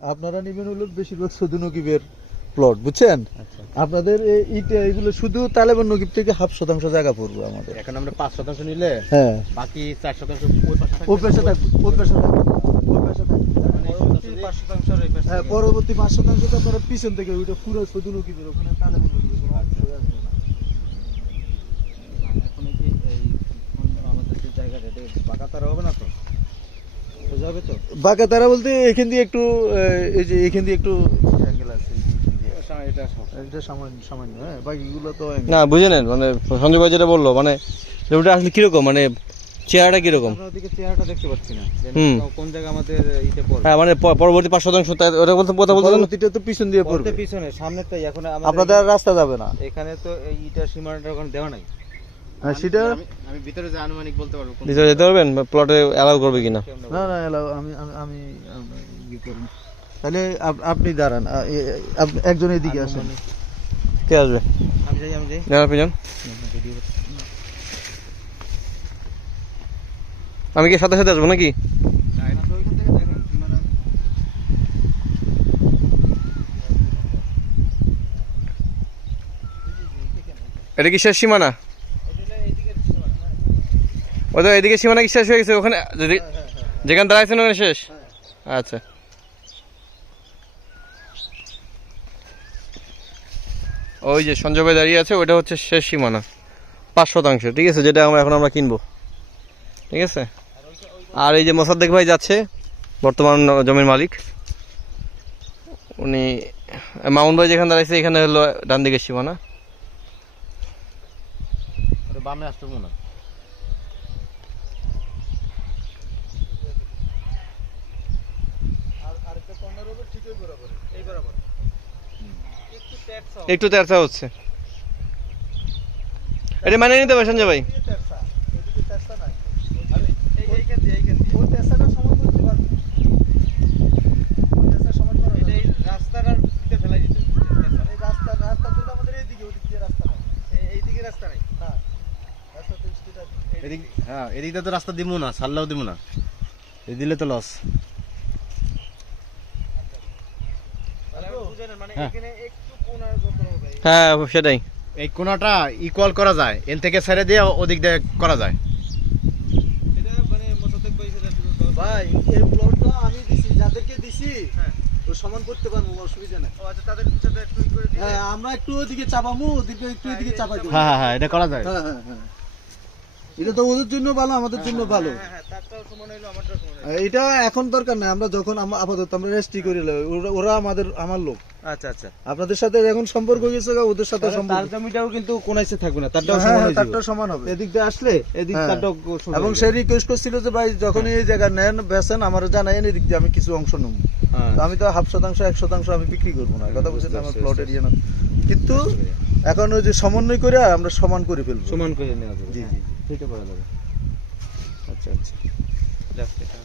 আপনারা নেবেন হলো বেশিরভাগ সৌদি নকিবের প্লট, বুঝছেন? আচ্ছা, আপনাদের ইটা এগুলো শুধু তালেবান নকিব থেকে 0.5% জায়গা পড়বে আমাদের। এখন আমরা 5% নিলে হ্যাঁ, বাকি 4% ওই পাশে থাকবে, ওই পাশে থাকবে, ওই পাশে থাকবে। পরবর্তী 5% এই পাশে। হ্যাঁ, পরবর্তী 5% তো আপনারা পিছন থেকে ওইটা পুরো সৌদি নকিবের ওখানে তালেবান নকিবের কোনো অংশই আসবে না। এখন এই আমাদের যে জায়গাটা এটা বাগাতারা হবে না তো? সোজা হবে তো? বাঁকা তারা বলতে এখান দিয়ে একটু এই যে এখান দিয়ে একটু অ্যাঙ্গেল আছে, এটা এটা সামান্য সামান্য, হ্যাঁ, বাকিগুলো তো angle। না বুঝে নেন, মানে সঞ্জয় ভাই যেটা বললো, মানে যে ওটা আসলে কিরকম, মানে চেহারাটা কিরকম। আমরা ওদিকে চেহারাটা দেখতে পাচ্ছি না যে হুম। কোন জায়গা আমাদের ইতে পড়বে। হ্যাঁ, মানে পরবর্তী 5% ওটা বলতে কথা বলতে পরবর্তীটা তো পিছন দিয়ে পড়তে পড়বে, পিছনে সামনেরটাই এখন আমাদের আপনাদের আর রাস্তা যাবে না। এখানে তো এই ইটার সীমানাটা ওখানে দেওয়া নাই। হ্যাঁ, সেটা আমি ভিতরে যে আনুমানিক বলতে পারবো ভিতরে যেতে পারবেন, প্লটে অ্যালাউ করবে কিনা। না না এলাও, আমি আমি আমি ইয়ে করুন। তাহলে আপনি দাঁড়ান, একজন এদিকে আসেন। কে আসবে? আমি যাই জানার পিজন আমি কি সাথে সাথে আসবো নাকি? এটা কি শেষ সীমানা? ওই তো এদিকে সীমানা কি শেষ হয়ে গেছে ওখানে, যেখানে দাঁড়াইছেন ওখানে শেষ? আচ্ছা, ওই যে সঞ্জয় ভাই দাঁড়িয়ে আছে, ওইটা হচ্ছে শেষ সীমানা 5%, ঠিক আছে, যেটা আমরা কিনবো, ঠিক আছে। আর এই যে মোসাদ্দেক ভাই যাচ্ছে, বর্তমান জমির মালিক, উনি মামুন ভাই যেখানে দাঁড়াইছে এখানে হলো ডান দিকের সীমানা। বামে আসতে মনে হয়। একটু তেরছা হচ্ছে, এটা মানে নিতে হবে সঞ্জয় ভাই। হ্যাঁ, এদিকে তো রাস্তা দিব না, সাল্লাও দিব না, এই দিলে তো লস। হ্যাঁ সেটাই, এই কোণাটা ইকুয়াল করা যায়, এন থেকে ছেড়ে দিয়ে ওদিক দিয়ে করা যায়। ভাই এই প্লটটা আমি দিছি, যাদেরকে দিছি ও সমান করতে পারবো, অসুবিধা নাই। হ্যাঁ, আমরা একটু ওদিকে চাপামু, ওদিকে একটু এদিকে চাপাই দেবো। হ্যাঁ হ্যাঁ, এটা করা যায়। হ্যাঁ হ্যাঁ হ্যাঁ, এটা তো ওদের জন্য ভালো, আমাদের জন্য ভালো। এটা এখন দরকার নাই, আমরা যখন আপাতত আমরা রেজিস্ট্রি করে নেব, ওরা আমার লোক। আচ্ছা আচ্ছা, আপনাদের সাথে এখন সম্পর্ক গেছে, ওদের সাথে তার সম্পর্ক। জমিটাও কিন্তু কোনাইছে থাকবে না, তারটাও হ্যাঁ, সমান হ্যাঁ, হয়ে যাবে। তারটাও সমান হবে। এদিক দিয়ে আসলে এদিক হ্যাঁ। তারটাও সোজা এবং হয়ে সে যাবে। রিকোয়েস্ট করছিল যে ভাই যখন এই জায়গা নেন বেছেন আমার জানাইন, এদিক দিয়ে আমি কিছু অংশ নেব। হ্যাঁ। তো আমি তো 0.5% 1% আমি বিক্রি করবো না, কথা বলছেন, আমার বুঝতে প্লট পারছি। এরিয়া না। কিন্তু এখন ওই যে সমন্বয় করে আমরা সমান করে ফেলবো। সমান করে নেওয়া যাবে। জি, হ্যাঁ, জি, জি। সেটা করা যাবে। আচ্ছা আচ্ছা, যাক, এটা